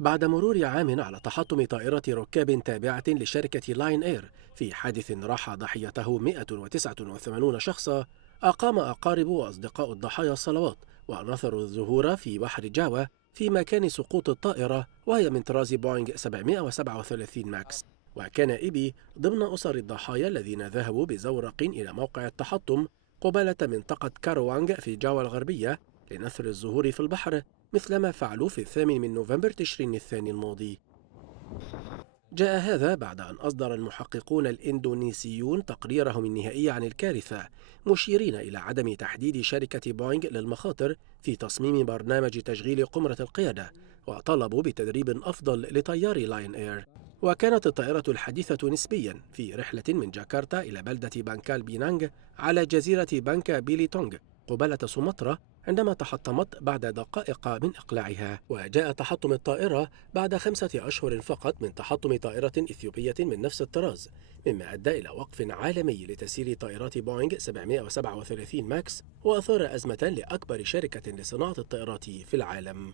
بعد مرور عام على تحطم طائرة ركاب تابعة لشركة لاين إير في حادث راح ضحيته 189 شخصا، أقام أقارب وأصدقاء الضحايا الصلوات ونثروا الظهور في بحر جاوا في مكان سقوط الطائرة، وهي من طراز بوينغ 737 ماكس. وكان إيبي ضمن أسر الضحايا الذين ذهبوا بزورق إلى موقع التحطم قبالة منطقة كاروانغ في جاوا الغربية لنثر الزهور في البحر، مثلما فعلوا في 8 نوفمبر تشرين الثاني الماضي. جاء هذا بعد أن أصدر المحققون الإندونيسيون تقريرهم النهائي عن الكارثة، مشيرين إلى عدم تحديد شركة بوينغ للمخاطر في تصميم برنامج تشغيل قمرة القيادة، وطلبوا بتدريب أفضل لطياري لاين إير. وكانت الطائرة الحديثة نسبيا في رحلة من جاكرتا إلى بلدة بانكال بينانغ على جزيرة بانكا بيليتونغ قبالة سومطرة عندما تحطمت بعد دقائق من إقلاعها. وجاء تحطم الطائرة بعد 5 أشهر فقط من تحطم طائرة إثيوبية من نفس الطراز، مما أدى إلى وقف عالمي لتسيير طائرات بوينغ 737 ماكس، وأثار أزمة لأكبر شركة لصناعة الطائرات في العالم.